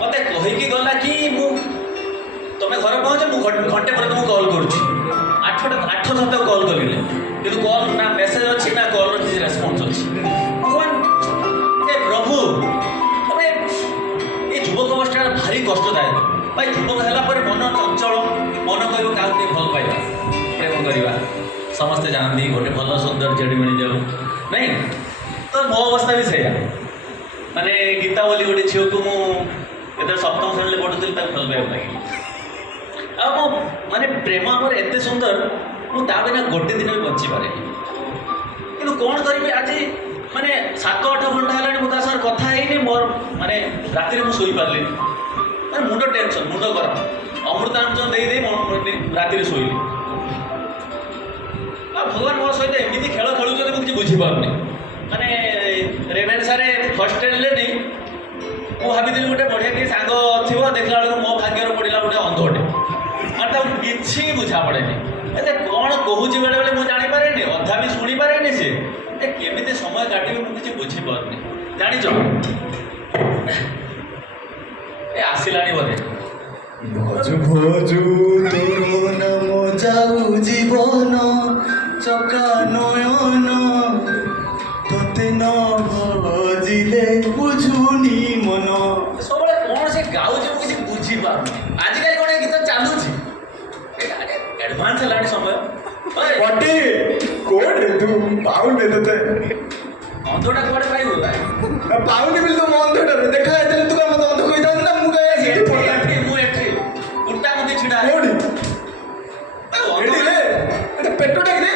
मत कहीकि गला कि तुम्हें घर पहुँचे मुझे घंटे पर तुमको कॉल करुच्छी 8 थर तक कॉल करें कि कॉल ना मेसेज अच्छी ना कॉल किसी रेस्पन्स अच्छी भगवान ए प्रभु तुम ये युवक अवस्था भारी कष्टदायक भाई युवक है मन चंचल मन कह क्या भल पाइबा प्रेम करवा समस्ते जानती गोटे भल सुंदर झील मिल जाऊ नहीं तो मो अवस्था भी से माने गीता बोली गोटे झील को मुझे सप्तम श्रेणी में पढ़ुଥିଲି भल पाइबा लगे माने प्रेम आमर एत सुंदर मुझे बिना गोटे दिन भी बची पारे कि कौन करी आज माने 7-8 घंटा है मुझे सर कथा ही मोर माने राति में शोई पारे माने मुंड टेंशन मुंड गरम अमृतांजन दे राति शोली भगवान मो सहित एमती खेल खेलुं मुझे बुझीपारे माने रेभेन्सा रे फर्स्ट इयर नहीं मुझे भाभी गोटे बढ़िया कि सांग थी देखला बेलू मो भाग्य पड़ा गोटे अंधटे मतलब किसी बुझा पड़े कौन कहूँ बेले बेले मुझे जानीपारे अधा भी शुणी पारे सी केमी समय काटि मुझे बुझीपारे जाच आसला बोधे भजु भजु तोर नाम जाऊ जीवन चका नयन तोते न भजिले बुझुनी मन सब कौन से गाँचे मुझे बुझीपार आजिकल कौन गीत चलुची एडवांस है समय पटी कोड रे तू पाउंड दे ते अंधटा कौन पाइबू पाउंड बिल तो अंधटा रे देखा है तू का मत अंध कोई ना मु गया सीटी पड़ा उल्टा मुझे छिड़ा कोडी एडी रे एटा पेटो टाक दे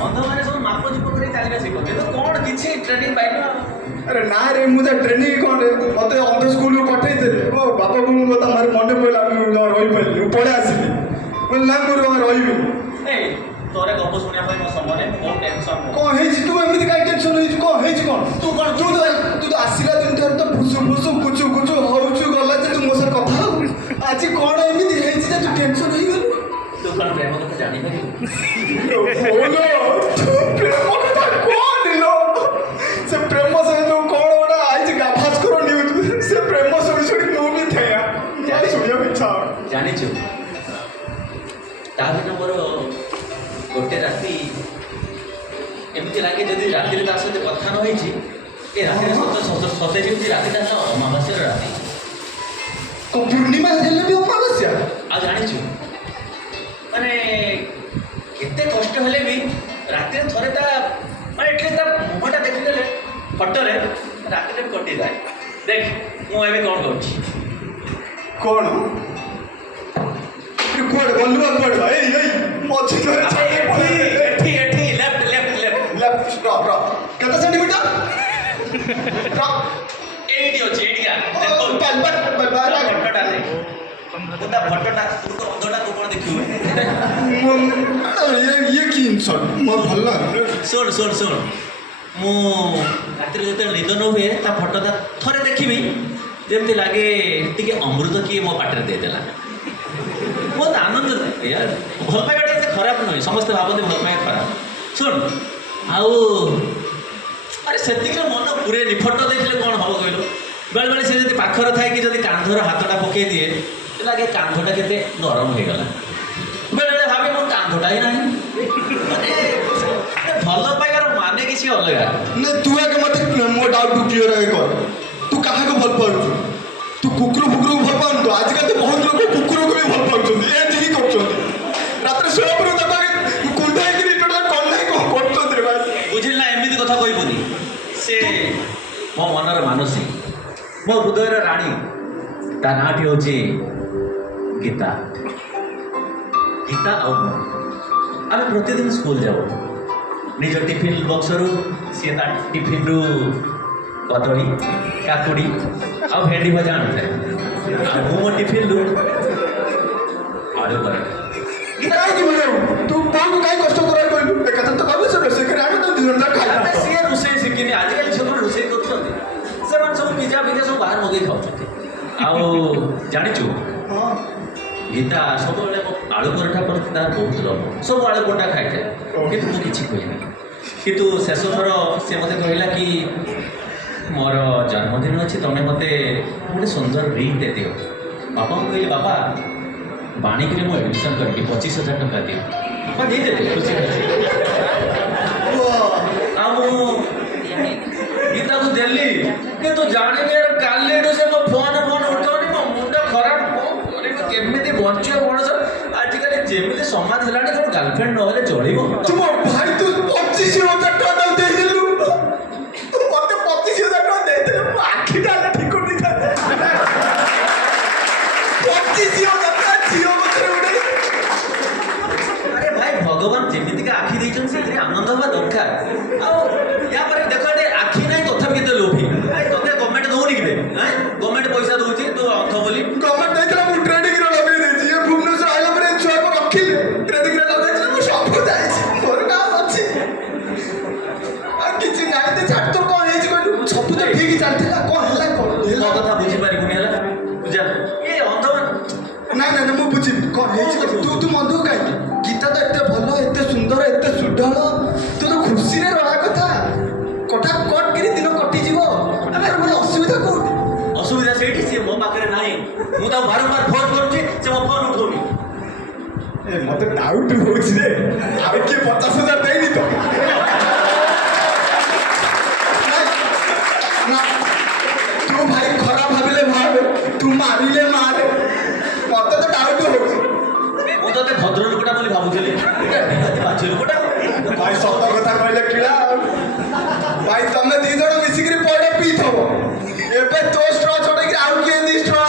अंध माने सब माप जीप कर चलवा शिखो तो कौन किसी ट्रेनिंग पाइबा अरे ना रे मुझे ट्रेनिंग कौन रे मत अंध स्कूल को पठाई दे मो बापा को मत हमारे मन पड़ला रही पाइली पड़े आसिली बोल ना मोर रही ए तोरे गप सुनिया भाई मो समय नहीं बहुत टेंशन कौन है तू एमती काई टेंशन है कौन है कौन तू तो आसिला दिन ठार तो फुसु फुसु कुचु कुचु होउछु गला जे तू मोसर कथा आज कौन एमती है जे तू टेंशन होई गल तू कौन प्रेम कथा जानी पारी बोलो तू प्रेम कथा कौन दिलो से प्रेम से तो कौन बड़ा आज गाभास करो न्यूज से प्रेम सुनी सुनी मु भी थया जाई सुनिया इच्छा जानी छु ताबिना मोर गोटे राति एमती लगे जदि राति ता सहित कथा न होई ए राति सते जमी रातिटा अमावास्या राति तो पूर्णिमा हेले भी अमावास्या आ जानी छु माने केते कष्ट हेले भी राति थरे ता माने एटले ता मुहटा देखि देले फोटो रे राति भी कटि जाए देख मु एबे कोन करछि कौन कोड बल्लू कोड भाई ए मछी करे एठी लेफ्ट लेफ्ट स्टॉप केते सेंटीमीटर ड्रॉप एडी अछि एडिया देखो बल फोटोटा दे मुदा फोटोटा तुमको अंधटा को कोन देखियो ये की इंसल्ट मोर भल सुन मु राति जते निद न हुए ता फोटोटा थरे देखिबी जेमती लागे टिके अमृत किए मो पाटरे दे देला बहुत आनंद यार भल पाइबाटा एते खराब नुहे समस्ते भावती भल पाइबा खराब सुन आउ अरे सेतिक मन पुरेनी फोटो देखले कौन हम कहलो बेले बेले से जब पाखर थाए कि जब कांधर हाथटा पकई दिए लगे कांधटा के नरम हो गला बेले बेले भावे मो कांधटा ही ना माने भल पाइबार माने किसी अलगा ना तू आगे मत मो डाउट टू क्लियर है कर तू कहा को भल पाउ तू कुकुर फुकुर को भल पाउ तो आजकल तो बहुत लोग कुकुर को भी भल पाउ ए जी करछन रात रे सोया पर तक कुंडाई कि टोटल कोन नहीं को करछन रे भाई बुझिल ना एमिति कथा कहबुनी से मो मनर मानसी मो हृदयर राणी ता नाटी होची गीता गीता आम प्रतिदिन स्कूल जाऊ निज टिफिन बक्स रु सी टिफिन रु कदली काकुड़ी आ भेंडी भजा आने मो टिफिन रु आलू पराठा काई की बोले तू बाबू काई कष्ट कराई बोलू एकता तो कबे से रोसे करे आमे तो दिन तक खाई सी रोसे शिखिनी आजिकल झील रोसे कर सब पिज्जा फिजा सब बाहर मगे खाऊ जाचु गीता सब आलू पराठा पर तार बहुत लोभ सब आलू पराठा खाई कि मुझे कहनी कि शेष थर से मत कहला कि मोर जन्मदिन अच्छे तुम्हें मत गोटे सुंदर रिंग दे दियो बापा को कहली बापा बाणिक मुझे एडमिशन करी 25,000 टका दियो बापा दे दे खुशी गीता को देली कि तू जाने यार काली से मो फोन उठाऊनी मो मुंड खराब केमिति बंच मଣିଷ आजिकल जेमिति समाज हेलानी कौन गर्लफ्रेंड नहले चलिबो तुम भाई तू 25,000 टका देलु मते 25,000 टका देते आखि डाल ठीक कर दिता 25,000 टका जियो मते उडे अरे भाई भगवान जेमिति का आखि दैछन से आनंद हवा दरकार आ या पर देखो दे आखि नहीं तथा केते लोभी आई तते गवर्नमेंट दोनी कि हैं गवर्नमेंट पैसा दोची तो अर्थ बोली गवर्नमेंट देतला मु ट्रेडिंग रे लगे देछि ये भुवनेश्वर आइला पर छुआ को रखिले ट्रेडिंग रे लगे देछि मु सब जाइछि मोर काम अछि आ किछि नाही ते छाट तो कोन हेछि कहलु सब तो ठीक चलथिला कोन हला कोन मो कथा बुझी पारिबुनी हला बुझा ए अंधवन ना ना मु बुझी कोन हेछि तू मन दुख काई गीता तो एते भलो एते सुंदर एते सुढळ तू तो खुशी रे रहा कथा कटा कट करी दिन कटि जीवो अगर बोले असुविधा कोठी असुविधा सेठी से मो पाखरे नाही मु ता बारंबार फोन करूची से मो फोन उठौनी ए मते डाउट होछि रे आबे के 50,000 देइनी तो ना तू भाई खराब भाबिले भाब तू मारिले मार मते तो डाउट होछि मु तते भद्र लोकटा बोली भाबुथली एटा निहाती बाचे लोकटा भाई सत कथा कहले किड़ा भाई तमे दी जण मिसिकरी पड़े पी थबो एबे तो स्ट्रॉ छोड़े कि आउ के दी स्ट्रॉ